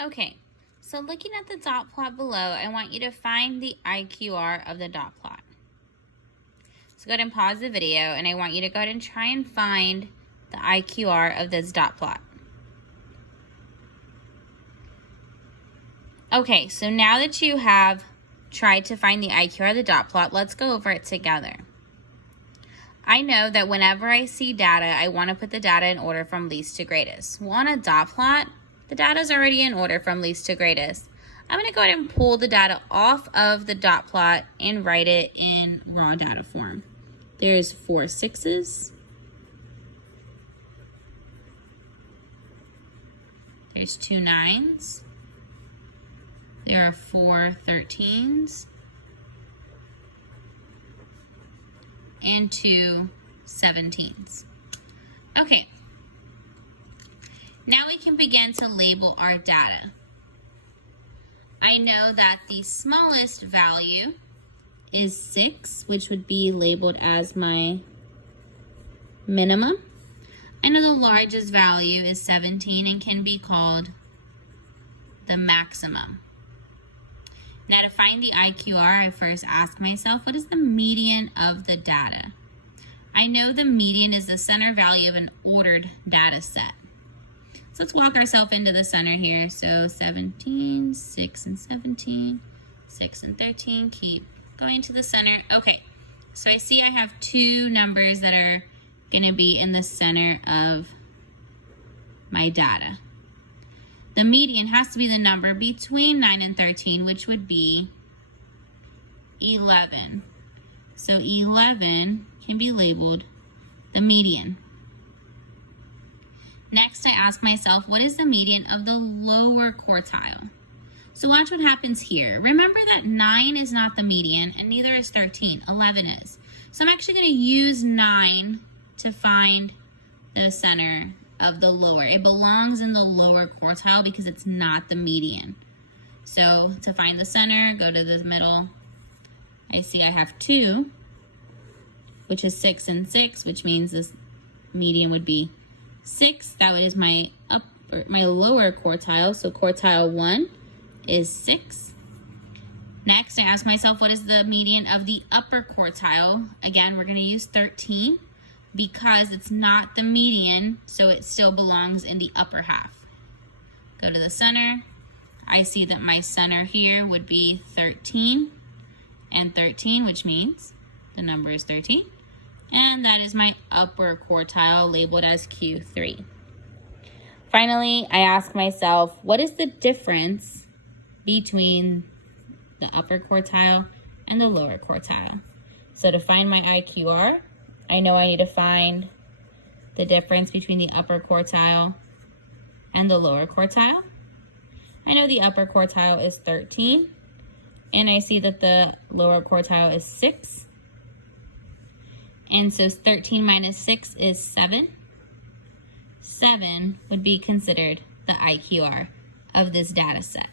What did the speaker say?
Okay, so looking at the dot plot below, I want you to find the IQR of the dot plot. So go ahead and pause the video, and I want you to go ahead and try and find the IQR of this dot plot. Okay, so now that you have tried to find the IQR of the dot plot, let's go over it together. I know that whenever I see data, I want to put the data in order from least to greatest. Well, on a dot plot, the data is already in order from least to greatest. I'm going to go ahead and pull the data off of the dot plot and write it in raw data form. There's 4 6s. There's 2 9s. There are 4 13s. And 2 17s. Okay. Now we can begin to label our data. I know that the smallest value is 6, which would be labeled as my minimum. I know the largest value is 17 and can be called the maximum. Now to find the IQR, I first ask myself, what is the median of the data? I know the median is the center value of an ordered data set. So let's walk ourselves into the center here. So 17, 6 and 17, 6 and 13, keep going to the center. Okay, so I see I have 2 numbers that are gonna be in the center of my data. The median has to be the number between 9 and 13, which would be 11. So 11 can be labeled the median. Next, I ask myself, what is the median of the lower quartile? So watch what happens here. Remember that 9 is not the median, and neither is 13. 11 is. So I'm actually going to use 9 to find the center of the lower. It belongs in the lower quartile because it's not the median. So to find the center, go to the middle. I see I have 2, which is 6 and 6, which means this median would be 6. That is my lower quartile. So quartile 1 is 6. Next, I ask myself, what is the median of the upper quartile? Again, we're going to use 13 because it's not the median, so it still belongs in the upper half. Go to the center. I see that my center here would be 13 and 13, which means the number is 13. And that is my upper quartile, labeled as Q3. Finally, I ask myself, what is the difference between the upper quartile and the lower quartile? So to find my IQR, I know I need to find the difference between the upper quartile and the lower quartile. I know the upper quartile is 13, and I see that the lower quartile is 6. And so 13 minus 6 is 7. 7 would be considered the IQR of this data set.